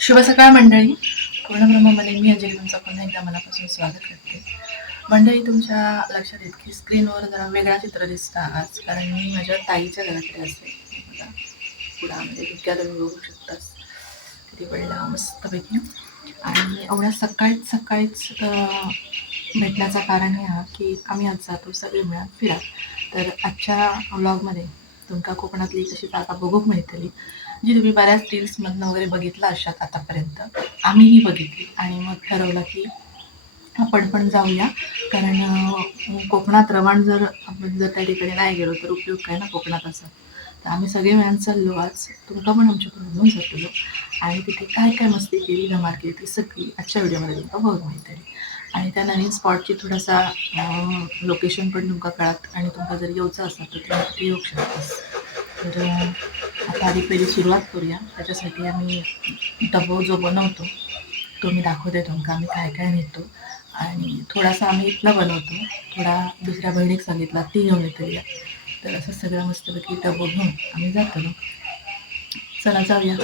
शुभ सकाळ मंडळी. पूर्णब्रह्ममध्ये मी अजय तुमचं पुन्हा एकदा मनापासून स्वागत करते. मंडळी तुमच्या लक्षात येत की स्क्रीनवर जरा वेगळा चित्र दिसतं आज कारण मी माझ्या ताईच्या घराकडे असते. कुडामध्ये पुढामध्ये तुम्ही बघू शकतास. किती पडला मस्तपैकी आणि एवढ्या सकाळीच सकाळीच भेटण्याचं कारण हे हा की आम्ही आज जातो सगळे मिळून फिरा तर आजच्या व्लॉगमध्ये तुमका कोकणातली कशी जागा बघूक मिळतली जी तुम्ही बऱ्याच रील्समधनं वगैरे बघितलं अशात आतापर्यंत. आम्हीही बघितली आणि मग ठरवलं की आपण पण जाऊया. कारण कोकणात रवाण जर आपण जर त्या ठिकाणी नाही गेलो तर उपयोग काय ना कोकणात असं तर आम्ही सगळे मिळून चाललो आज. तुमका पण आमच्याकडून घेऊन जातलो आणि तिथे काय काय मस्ती केली धमाल केली ती सगळी आजच्या व्हिडिओमध्ये तुमका बघून मिळतली आणि त्या नवीन स्पॉटची थोडासा लोकेशन पण तुमका कळत आणि तुमका जर येऊचं असेल तर तुम्ही तिथे येऊ शकतास. तर आता आधी पहिली सुरुवात करूया. त्याच्यासाठी आम्ही डबो जो बनवतो तो मी दाखवते तुमका आम्ही काय काय नेतो. आणि थोडासा आम्ही इथला बनवतो. थोडा दुसऱ्या बहिणीक सांगितला ती घेऊन या. तर असं सगळं मस्तपैकी डबो घेऊन आम्ही जातो. चला जाऊया.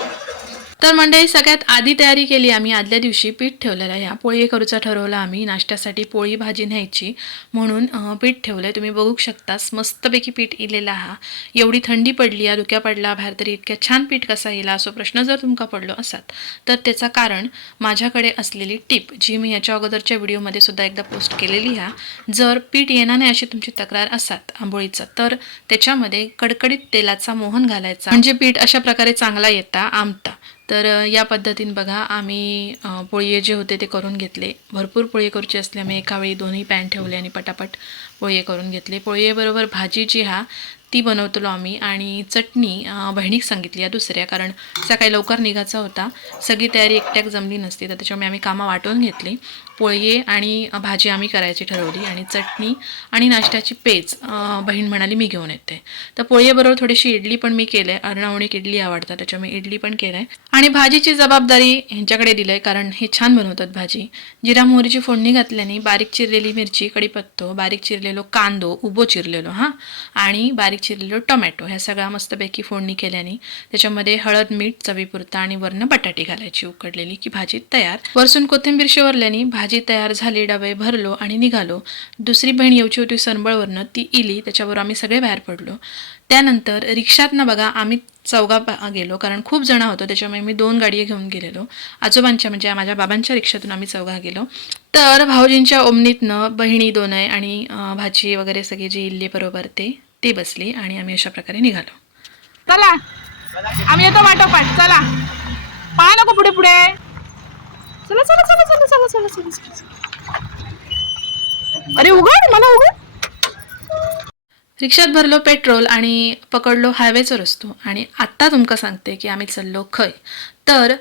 तर मंडळी सगळ्यात आधी तयारी केली आम्ही आदल्या दिवशी पीठ ठेवलेलं ह्या पोळी करूचा ठरवलं आम्ही नाश्त्यासाठी पोळी भाजी न्यायची म्हणून पीठ ठेवलं तुम्ही बघू शकतास मस्तपैकी पीठ इलेला हा. एवढी थंडी पडली आहे धुक्या पडला बाहेर तरी इतक्या छान पीठ कसा येला असो प्रश्न जर तुमका पडलो असात तर त्याचं कारण माझ्याकडे असलेली टिप जी मी याच्या अगोदरच्या व्हिडिओमध्ये सुद्धा एकदा पोस्ट केलेली हा. जर पीठ येणार नाही अशी तुमची तक्रार असात आंबोळीचं तर त्याच्यामध्ये कडकडीत तेलाचा मोहन घालायचा. म्हणजे पीठ अशा प्रकारे चांगला येता आमता. तर या पद्धतीने बघा आम्ही पोळीये जे होते ते करून घेतले. भरपूर पोळी करूची असल्यामुळे एकावेळी दोन्ही पॅन ठेवले आणि पटापट पोळीये करून घेतले. पोळीबरोबर भाजी जी हा ती बनवतलो आम्ही आणि चटणी बहिणीक सांगितली या दुसऱ्या कारण सकाळी लवकर निघायचा होता. सगळी तयारी एकट्याक जमली नसती तर त्याच्यामुळे आम्ही कामं वाटून घेतली. पोळये आणि भाजी आम्ही करायची ठरवली आणि चटणी आणि नाश्त्याची पेज बहीण म्हणाली मी घेऊन येते. तर पोळीबरोबर थोडीशी इडली पण मी केले अर्णावणीक इडली आवडतात त्याच्यामुळे इडली पण केलं आहे. आणि भाजीची जबाबदारी ह्यांच्याकडे दिलं आहे कारण हे छान बनवतात भाजी. जिरा मोहरीची फोडणी घातल्याने बारीक चिरलेली मिरची कडीपत्तो बारीक चिरलेलो कांदो उभो चिरलेलो हां. आणि बारीक चिरलेलो टोमॅटो ह्या सगळ्या मस्तपैकी फोडणी केल्याने त्याच्यामध्ये हळद मीठ चवीपुरता आणि वरनं बटाटी घालायची उकडलेली की भाजी तयार. वरसून कोथिंबीर शिवरल्याने भाजी तयार झाली डबे भरलो आणि निघालो. दुसरी बहीण येऊची होती सरंबळवरनं ती इली त्याच्यावर आम्ही सगळे बाहेर पडलो. त्यानंतर रिक्षातनं बघा आम्ही चौगा गेलो कारण खूप जण होतो त्याच्यामुळे मी दोन गाडी घेऊन गेलेलो. आजोबांच्या म्हणजे माझ्या बाबांच्या रिक्षातून आम्ही चौघा गेलो. तर भाऊजींच्या ओमनीतनं बहिणी दोन आहे आणि भाजी वगैरे सगळे जे इल्ले बरोबर ते ते बसली आणि आम्ही अशा प्रकारे निघालो. चला. आम्ही येतो वाटोपाठ. चला. पाहा नको पुढे पुढे. चला चला चला चला चला चला चला अरे उघड मला उघड. रिक्षात भरलो पेट्रोल आणि पकडलो हायवेचो रस्तो. आणि आत्ता तुमका सांगते की आम्ही चाललो खय. तर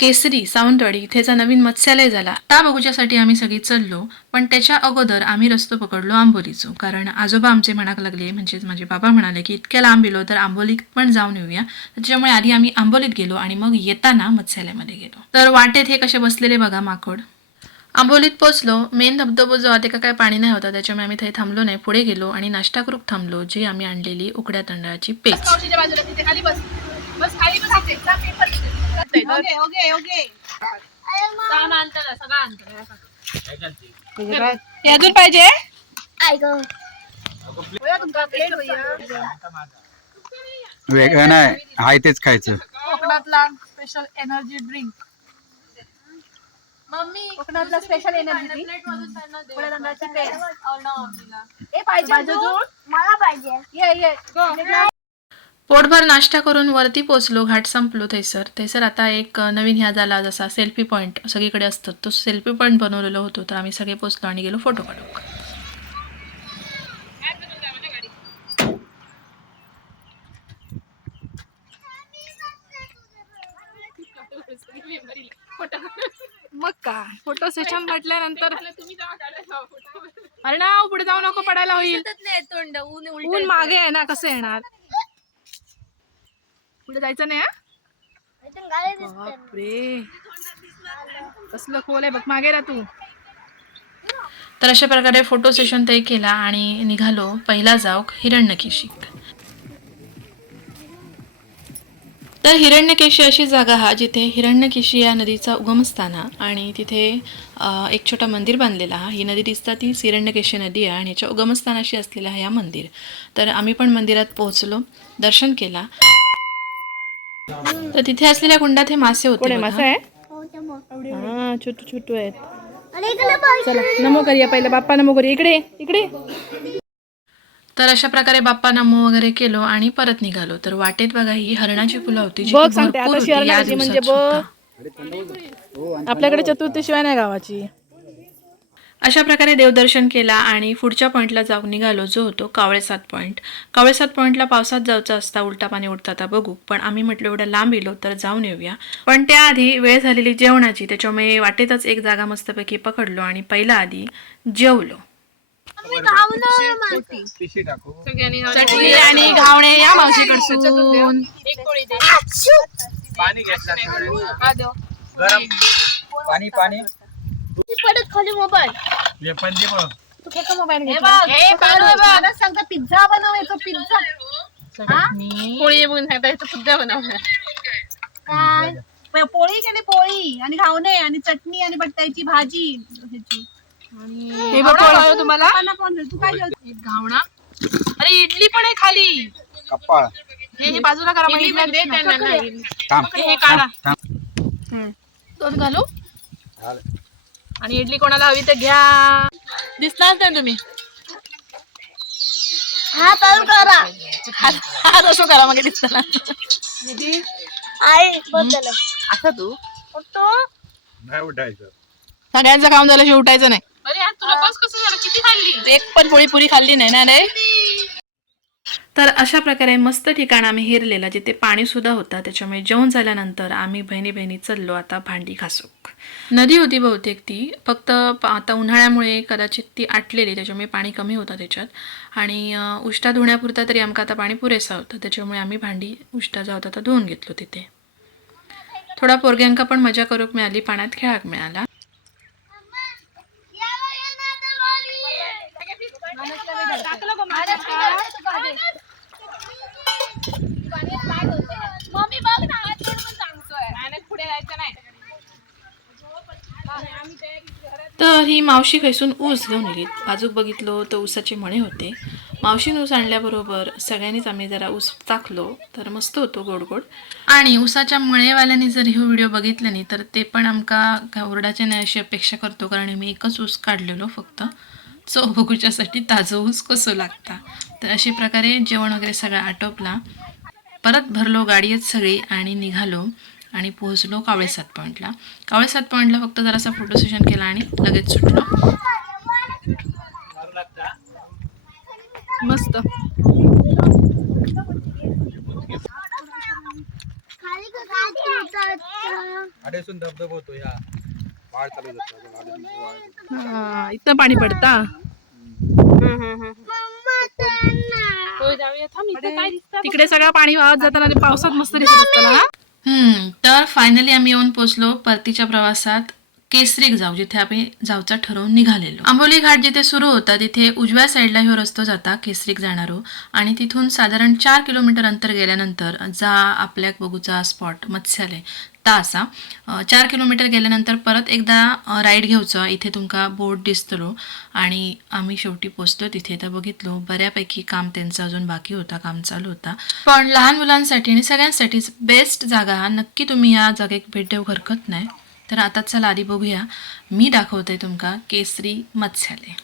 केसरी सावंतवाडी इथेचा नवीन मत्स्यालय झाला. त्या बघूच्यासाठी आम्ही सगळी चललो पण त्याच्या अगोदर आम्ही रस्तो पकडलो आंबोलीचो. कारण आजोबा आमचे म्हणाक लागले म्हणजेच माझे बाबा म्हणाले की इतक्या लांब गेलो तर आंबोलीत पण जाऊन येऊया. त्याच्यामुळे आधी आम्ही आंबोलीत गेलो आणि मग येताना मत्स्यालयामध्ये गेलो. तर वाटेत हे कसे बसलेले बघा माकड. आंबोलीत पोचलो मेन धबधबो जो आहे का काय पाणी नाही होता त्याच्यामुळे आम्ही थंय थांबलो नाही. पुढे गेलो आणि नाश्ता करूक थांबलो जी आम्ही आणलेली उकड्या तांदळाची ओके अजून पाहिजे? वेगळं नाही आहे तेच खायचं. कोकणातला स्पेशल एनर्जी ड्रिंक मम्मी कोकणातला स्पेशल एनर्जी ड्रिंक प्लेट मला पाहिजे. पोटभर नाश्ता करून वरती पोचलो घाट संपलो थैसर थैसर आता एक नवीन ह्या झाला जसा सेल्फी पॉईंट सगळीकडे असतात तो सेल्फी पॉईंट बनवलेलो होतो तर आम्ही सगळे पोचलो आणि गेलो फोटो काढू मग का? फोटो सेशन म्हटल्यानंतर अरे ना पुढे जाऊ नको पडायला होईल. ऊन मागे आहे ना कसं येणार? पुढे जायचं नाही हा? बापरे. कसलं खोल आहे बघ मागे रा तू. तर अशा प्रकारे फोटो सेशन ते केला आणि निघालो पहिला जाऊक हिरण्यकेशीक तर हिरण्यकेशी अशी जागा हा जिथे हिरण्यकेशी या नदीचा उगमस्थान हा आणि तिथे अ, एक छोटा मंदिर बांधलेला हा. ही नदी दिसता ती हिरण्यकेशी नदी आहे आणि याच्या उगमस्थानाशी असलेला हा या मंदिर. तर आम्ही पण मंदिरात पोहोचलो दर्शन केला. तर तिथे असलेल्या कुंडात हे मासे होते कोण आहे? बघा. मासा आहे? हा छोटू छोटू आहेत. चला नमो करूया पहिले. बाप्पा नमो करूया. इकडे इकडे. तर अशा प्रकारे बाप्पा नमो वगैरे केलो आणि परत निघालो. तर वाटेत बघा ही हरणाची फुलं होती जी बघ की सांगते, भरपूर आता होती या शहराची म्हणजे दिवसात बघ. सुद्धा. आपल्याकडे चतुर्थी शिवाय नाही गावाची. अशा प्रकारे देवदर्शन केला आणि पुढच्या पॉईंटला जाऊन निघालो जो होतो कावळेसात पॉईंट कावळेसात पॉईंटला पावसात जायचं असता उलटा पाणी उडता आता बघू पण आम्ही म्हटलं एवढं लांब येलो तर जाऊन येऊया. पण त्याआधी वेळ झालेली जेवणाची त्याच्यामुळे वाटेतच एक जागा मस्तपैकी पकडलो आणि पहिला आधी जेवलो. चटणी आणि घावणे या मावशीकडसून. पाणी पाणी. पडत खाली मोबाईल. हे पण दे बघ. तू फक्त मोबाईल मला सांगता पिझ्झा बनवायचा पिझ्झा. पोळी सांगता सुद्धा काय? पोळी केली पोळी. आणि घावणे आणि चटणी आणि बटाट्याची भाजी. ह्याची. हे बघ पोळी तुम्हाला? पण आपण तू काय? घावणा. अरे इडली पण आहे खाली. हे बाजूला करा हे काढा. दोन घालू. आणि इडली कोणाला हवी तर घ्या. दिसणार नाही तुम्ही. हा करा. हा तसं करा मग दिसताना आई बघ झालं आता तू? उठतो. नाही उठायचं. सगळ्यांचं काम झालं उठायचं नाही. अरे तुला बस कसं झालं? किती खाल्ली? एक पण पोळी पुरी खाल्ली नाही ना रे? तर अशा प्रकारे मस्त ठिकाण आम्ही हिरलेलं जिथे पाणीसुद्धा होतं होता. त्याच्यामुळे जेवण झाल्यानंतर आम्ही बहिणी बहिणी चाललो आता भांडी घासूक. नदी होती बहुतेक ती. फक्त प- आता उन्हाळ्यामुळे कदाचित ती आटलेली त्याच्यामुळे पाणी कमी होतं त्याच्यात. आणि उष्टा धुण्यापुरता तरी आमका आता पाणी पुरेसा होतं. त्याच्यामुळे आम्ही भांडी उष्टा जाऊ आता धुवून घेतलो तिथे. थोडा पोरग्यांका पण मजा करूक मिळाली पाण्यात खेळाक मिळाला मम्मी बघ ना हात जोड म्हणून सांगतोय पुढे जायचं नाही. तर ही मावशी खैसून ऊस घेऊन गेली बाजूक बघितलो तर ऊसाचे म्हणे होते. मावशीन ऊस आणल्याबरोबर सगळ्यांनीच आम्ही जरा ऊस टाकलो. तर मस्त होतो गोड गोड आणि ऊसाच्या मळेवाल्यांनी जर ह्यो व्हिडिओ बघितला नाही तर ते पण आमका काय ओरडाचे नाही अशी अपेक्षा करतो. कारण मी एकच ऊस काढलेलो फक्त. चव बघूच्यासाठी ताजं ऊस कसं लागता? तर अशा प्रकारे जेवण वगैरे सगळं आटोपला. परत भरलो गाडीत सगळी आणि निघालो. आणि पोहोचलो कावळेसात पॉईंटला कावळेसात पॉईंटला फक्त जरासा फोटो सेशन केला आणि लगेच सुटलो. मस्त. हा, इथं पाणी पडता? तिकडे सगळं पाणी वाहत जाताना पावसात मस्त दिसत असतं ना? हम्म तर फायनली आम्ही येऊन पोहोचलो परतीच्या प्रवासात केसरीक जाऊ जिथे आम्ही जाऊचा ठरवून निघालेलो. आंबोली घाट जिथे सुरू होता तिथे उजव्या साईडला ह्यो रस्तो जाता केसरीक जाणारो. आणि तिथून साधारण चार किलोमीटर अंतर गेल्यानंतर जा आपल्याक बघूचा स्पॉट मत्स्यालय. ता असा चार किलोमीटर गेल्यानंतर परत एकदा राईड घेऊचा इथे तुमका बोर्ड दिसतलो आणि आम्ही शेवटी पोचतो तिथे तर बघितलो बऱ्यापैकी काम त्यांचं अजून बाकी होता काम चालू होता. पण लहान मुलांसाठी आणि सगळ्यांसाठीच बेस्ट जागा हा. नक्की तुम्ही या जागेक भेट देऊ हरकत नाही. तर आता चला आधी बघूया. मी दाखवते तुमका केसरी मत्स्यालय.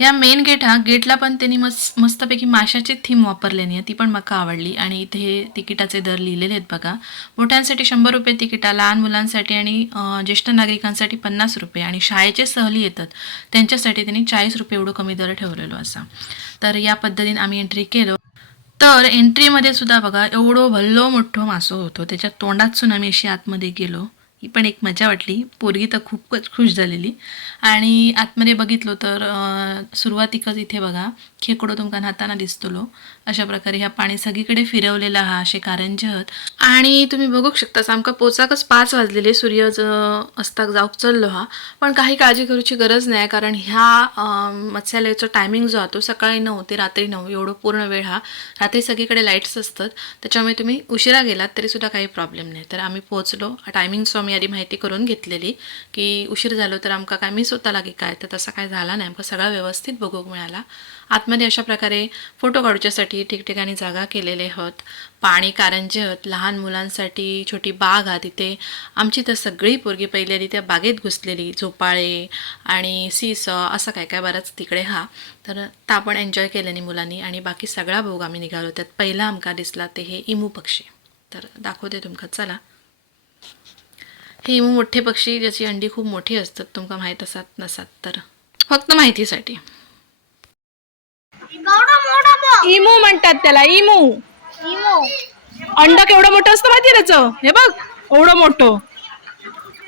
या मेन गेट हा गेटला पण त्यांनी मस्त मस्तपैकी माशाची थीम वापरलेली आहे. ती पण मला आवडली. आणि इथे तिकिटाचे दर लिहिलेले आहेत बघा. मोठ्यांसाठी शंभर रुपये तिकिटा लहान मुलांसाठी आणि ज्येष्ठ नागरिकांसाठी पन्नास रुपये. आणि शाळेचे सहली येतात. त्यांच्यासाठी त्यांनी चाळीस रुपये एवढं कमी दर ठेवलेलो असा. तर या पद्धतीने आम्ही एंट्री केलो. तर एंट्रीमध्ये सुद्धा बघा एवढं भल्लो मोठं मासो होतो. त्याच्या तोंडातसून आम्ही अशी आतमध्ये गेलो. ही पण एक मजा वाटली. पोरगी तर खूपच खुश झालेली. आणि आतमध्ये बघितलो तर सुरुवातीकच इथे बघा खेकडो तुमका न्हाताना दिसतलो. अशा प्रकारे ह्या पाणी सगळीकडे फिरवलेला हा असे कारंजे आहेत आणि तुम्ही बघू शकता आमका पोचाकच पाच वाजलेले सूर्य ज अस्ताक जाऊक चललो हा. पण काही काळजी करूची गरज नाही कारण ह्या मत्स्यालयाचा टायमिंग जो आहे तो सकाळी नऊ ते रात्री नऊ एवढं पूर्ण वेळ हा. रात्री सगळीकडे लाईट्स असतात त्याच्यामुळे तुम्ही उशिरा गेलात तरीसुद्धा काही प्रॉब्लेम नाही. तर आम्ही पोहोचलो टायमिंगचं आम्ही आधी माहिती करून घेतलेली की उशीर झालो तर आमका काय मिस होता लागे काय तर तसा काय झाला नाही. आमका सगळा व्यवस्थित बघूक मिळाला. आतमध्ये अशा प्रकारे फोटो काढूच्यासाठी ठिकठिकाणी जागा केलेले आहेत पाणी कारंजे आहेत लहान मुलांसाठी छोटी बाग हा तिथे. आमची तर सगळी पोरगी पहिलेली त्या बागेत घुसलेली. झोपाळे आणि सीस असं काय काय बरंच तिकडे हा. तर ता पण एन्जॉय केल्याने मुलांनी आणि बाकी सगळा भोग आम्ही निघालो. त्यात पहिला आमका दिसला ते हे इमू पक्षी. तर दाखवते तुमका. चला. हे इमू मोठे पक्षी ज्याची अंडी खूप मोठी असतात तुमका माहीत असतात नसात तर. फक्त माहितीसाठी. इमू म्हणतात त्याला इमू. अंड केवढं मोठं असतं माहिती त्याचं? हे बघ एवढं मोठं.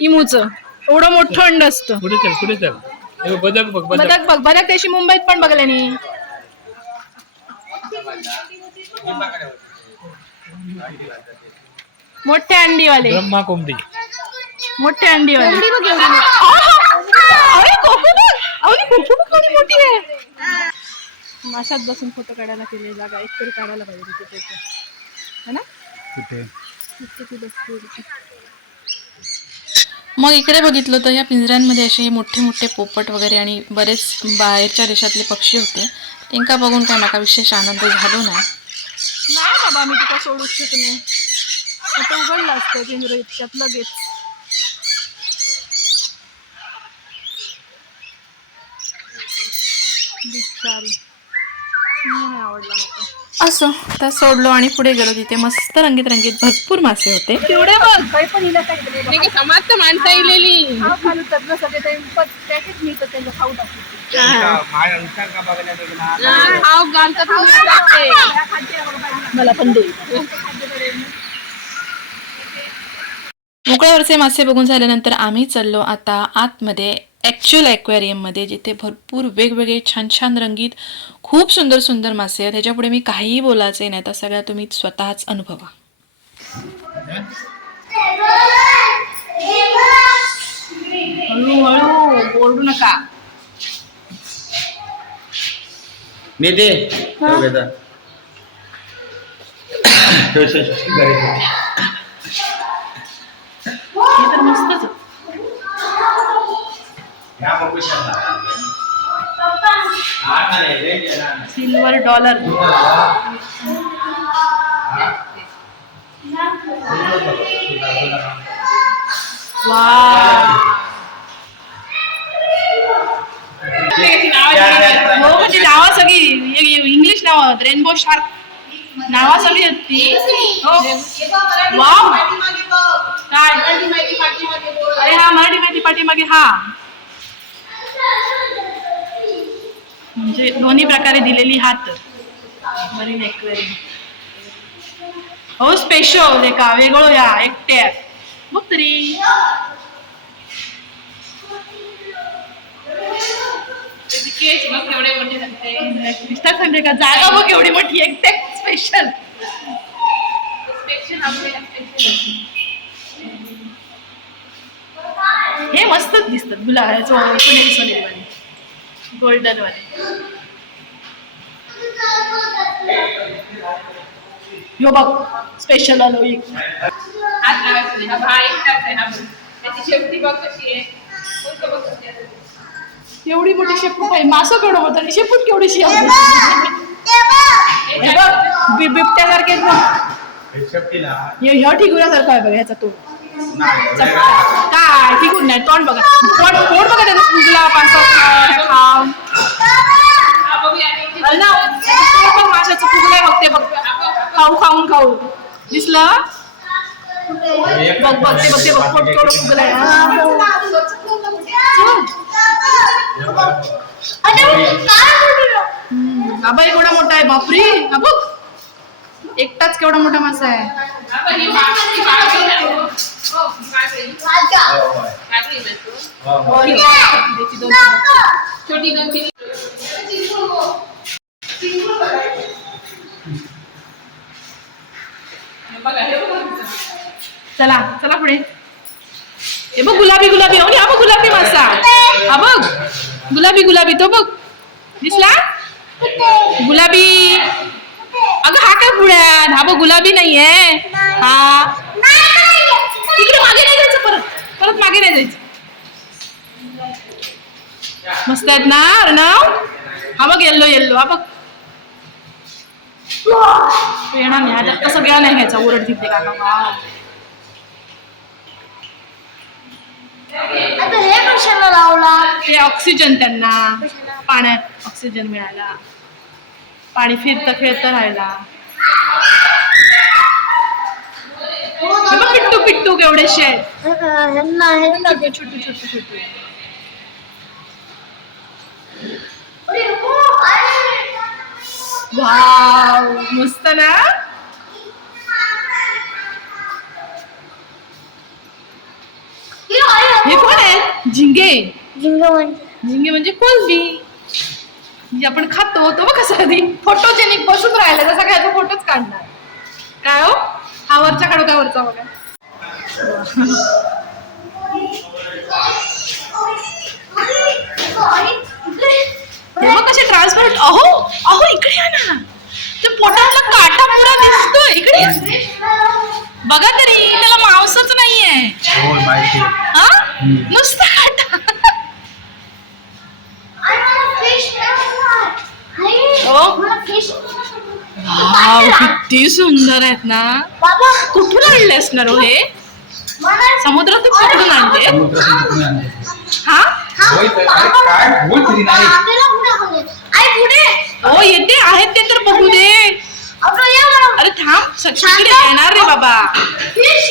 इमूच. एवढं मोठं अंड असतं. पुढे चल पुढे चल. हे बदक बघ बदक. बदक बघ बदक त्याशी मुंबईत पण बघल्यानी मोठे अंडीवाले. ब्रह्मा कोंबडी. मोठे अंडीवाले. अरे कोको बघ. अरे कोको बघ केवढी मोठी आहे. माशात बसून फोटो काढायला केली जागा एक तरी काढायला पाहिजे तिथे फोटो है ना. मग इकडे बघितलं तर या पिंजऱ्यांमध्ये असे मोठे मोठे पोपट वगैरे आणि बरेच बाहेरच्या देशातले पक्षी होते. त्यांका बघून काय मला विशेष आनंद झालो नाही. नाही बाबा मी तिला सोडूच शकणे आता उघडलं असतं केंद्र इतक्यात लगेच. बिचारी. नाही आवडला मला. असं तर सोडलो आणि पुढे गेलो तिथे. मस्त रंगीत रंगीत भरपूर मासे होते. तेवढे बघ. काही पण हिला काय समाज तर माणसं खाऊ सगळे ते पॅकेट मिळतं खाऊ मला पण दे. मोकळ्यावरचे मासे बघून झाल्यानंतर आम्ही चाललो आता आतमध्ये. ॲक्च्युअल ॲक्वेरियममध्ये जिथे भरपूर वेगवेगळे छान छान रंगीत खूप सुंदर सुंदर मासे आहेत. ह्याच्यापुढे मी काहीही बोलायचे नाही तर सगळ्या तुम्ही स्वतःच अनुभवा. हळूहळू ओरडू नका. मी दे. हे? तर मस्तच सिल्वर डॉलर. हो म्हणजे नावं सगळी इंग्लिश नाव आहेत रेनबो शार्क. नावं सगळी आहेत ती. हो. वाव. काय? अरे हा मराठी माहिती पाठीमागे हा. म्हणजे दोन्ही प्रकारे दिलेली हात. मरीन एक्वेरियम हो स्पेशल एका वेगळं या एकट्या बघ तरी दिसतात सांगते का? जागा बघ एवढी मोठी एकट्या स्पेशल हे मस्तच दिसतात. गुलाबाचं यो बघ स्पेशल आलो एक. एवढी मोठी शेपूट आहे. मासं केवढं होतं आणि शेपूट केवढी शेप बिबट्यासारखे आहेत बघ. हे- ह्यो ठिगुऱ्यासारखा आहे बघ ह्याचा तो काय? ठिकून नाही तोंड बघा. तोंड तोंड बघा त्याचा. फुगला अरे ना, माशाचं फुगलंय बघ ते बघ. खाऊ खाऊन खाऊ. दिसलं? बघ बघ ते बघ ते बघ. पोट केवढं फुगलंय आबा एवढा मोठा आहे बापरे. हा बघ. एकटाच केवढा मोठा मासा आहे. चला चला पुढे. हे बघ गुलाबी गुलाबी. हो हा बघ गुलाबी मासा. हा बघ. गुलाबी गुलाबी तो बघ. दिसला? गुलाबी. अगं हा काय पुढ्यात हा बघ गुलाबी नाहीये. हा. इकडे मागे नाही जायचं परत. परत मागे नाही जायचं. मस्त आहेत ना अर्णव? हा बघ येल्लो येल्लो. हा बघ. तो येणार नाही. आता सगळ्या नाही घ्यायचा ओरड तिथे काका. आता हे कशाला लावला? ते ऑक्सिजन त्यांना. पाण्यात ऑक्सिजन मिळाला पाणी फिरतं खेळतं राहायला. पिट्टू पिट्टू केवढेशे आहेत. छोटे छोटे छोटे छोटे. वाव मस्त ना? हे हे कोण आहे झिंगे. झिंगा म्हणजे? झिंगे म्हणजे कोलबी जे आपण खातो तो बघ कसा आधी फोटोजेनिक बसून राहिला जसा काय तो फोटोच काढणार? काय हो? हा वरचा काढू काय वरचा बघा. हे बघ कसे ट्रान्सपरंट अहो अहो इकडे या ना. ते पोटाला काटा पुरा दिसतोय. इकडे. बघा तरी त्याला मांसच नाहीये. हो हा? नुसता काटा. हो? किती सुंदर आहेत ना. बाबा. कुठून आणले असणार हो हे? समुद्रातून कुठून आणले? हा? होय तर- अरे काय बोल तरी नाही. आपल्याला पुढे हवे आई पुढे. हो येते. आहेत ते तर बघू दे. आपण या मला अरे थांब सगळीकडे येणार रे बाबा. फिश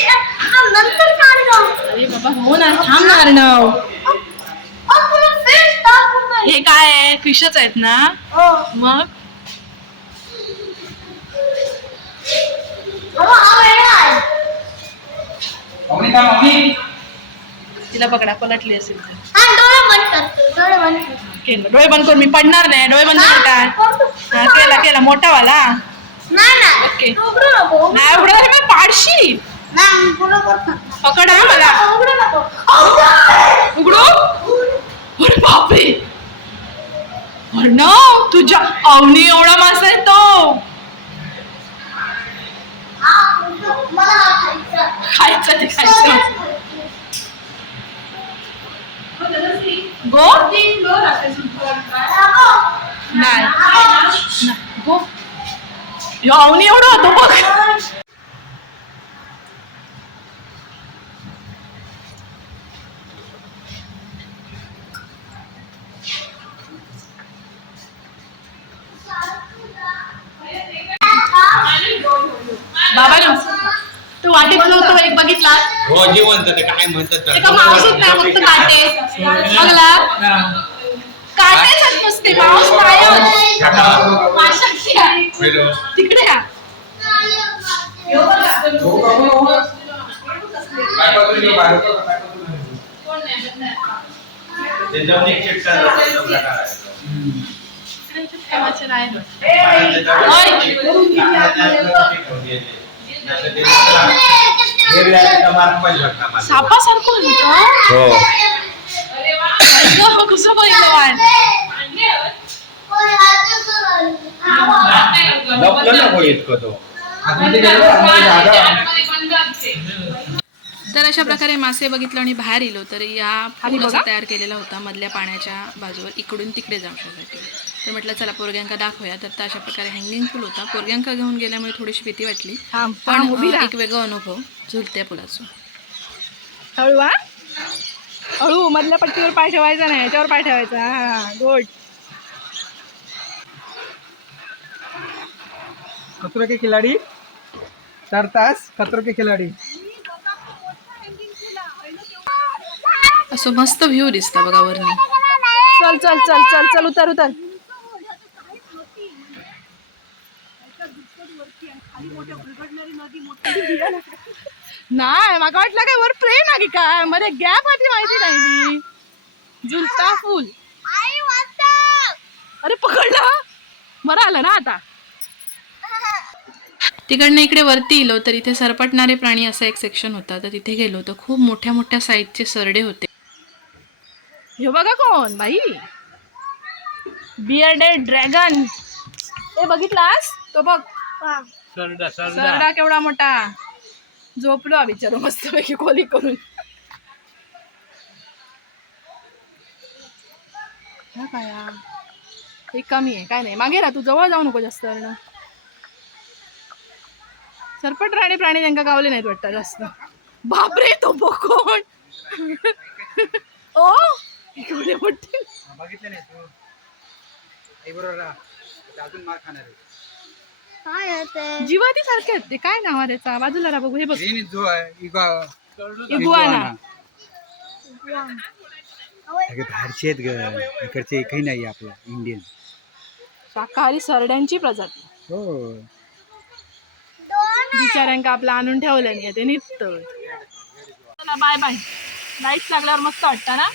नंतर काढलं अरे बाबा हो ना थांब ना अर्णव. आपण फिश टाकून दे. हे काय आहे? फिशच आहेत ना? हो. मग? बाबा, हा वेगळा आहे. मम्मी का मम्मी. तिला पकडा पलटली असेल तर. हा बंद डोळे बंद केलं. डोळे बंद करून मी पडणार नाही. डोळे बंद हा केला केला. मोठा वाला नाही. ओके. उघडू नको नाही मी पाडशी. नाही उघडू नको पकड हा मला. उघडू नको. उघडू? अरे बापरे. तुझ्या अवनी एवढा मासा आहे तो. हा उघडू. मला हा खायचा. खायचं ते खायचं. गो नाही. नाही. गो अवनी एवढं होतं बघ बाबा तू वाटी बनवतो एक बघितला हो जिवंत ते काय म्हणतात ते का मांसच नाही फक्त काटे. बघला. काटेच आहेत नुसते मांस नाही माशाची आहे. तिकडे या. कामाचे नाही. सापासारखं होतं हो. ऐक, कसं बघितलं वाण लपलं ना कोणी इतकं तो. आतमध्ये गेलो आतमध्ये जागा. तर अशा प्रकारे मासे बघितलं आणि बाहेर येलो तर या खाली पूल असा बघा. तयार केलेला होता मधल्या पाण्याच्या बाजूवर इकडून तिकडे जाण्यासाठी तर म्हटलं चला पोरग्यांका दाखवूया. तर अशा प्रकारे हँगिंग पूल होता. पोरग्यांका घेऊन गेल्यामुळे थोडीशी भीती वाटली. पण अं. एक वेगळा अनुभव. झुलत्या पुलाचा हळू हा? हळू मधल्या पट्टीवर पाय ठेवायचा नाही याच्यावर पाय ठेवायचा. हा गुड खतरो के खिलाडी चार तास खतरो के खिलाडी. असं मस्त व्ह्यू दिसता बघा वरनी. चल चल चल चल चल उतर उतर. नाही माका वाटलं काय वर ट्रेन आहे की काय? मध्ये गॅप आधी माहिती नाही झुलता फुल. अरे पकडला बरं आलं ना आता. तिकडनं इकडे वरती इलो तर इथे सरपटणारे प्राणी असा एक सेक्शन होता. तर तिथे गेलो तर खूप मोठ्या मोठ्या साईजचे सरडे होते. हे बघा कोण बाई? बियर्डेड ड्रॅगन हे बघितलास? तो बघ. सरडा. सरडा केवढा मोठा. झोपलो आम्ही चलो मस्तपैकी खोली करून. हा काय हे? कमी आहे काय नाही. मागे राह तू जवळ जाऊ नको जास्त अर्ण सरपट राणी प्राणी त्यांना गावले नाहीत वाटतं जास्त. बापरे तो बघून ओ! एवढे मोठे. बघितलं नाही तू. बरोबर अजून मार खाणार आहे. काय आहे ते जीवाती सारखे आहेत ते. काय नाव आहे त्याचा? बाजूला राहा बघू. हे बघ. ग्रीन जो आहे. इगा इगुआना. सगळे बाहेरचे आहेत ग. इकडचे एकही नाही आपलं. इंडियन शाकाहारी सरड्यांची प्रजाती. हो. बिचाऱ्यांका आपलं आणून ठेवलं नाही ते निघत चला बाय बाय लाइट लागल्यावर मस्त वाटतं ना?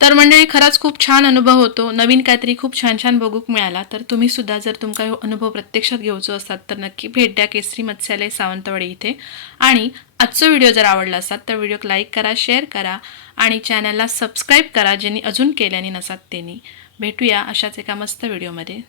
तर मंडळी खरंच खूप छान अनुभव होतो. नवीन काहीतरी खूप छान छान बघूक मिळाला. तर तुम्ही सुद्धा जर तुमका ह्यो अनुभव प्रत्यक्षात घेऊचो असतात तर नक्की भेट द्या केसरी मत्स्यालय सावंतवाडी इथे. आणि आजचा व्हिडिओ जर आवडला असाल तर व्हिडिओ लाईक करा शेअर करा आणि चॅनलला सबस्क्राईब करा ज्यांनी अजून केल्याने नसात त्यांनी भेटूया अशाच एका मस्त व्हिडिओमध्ये.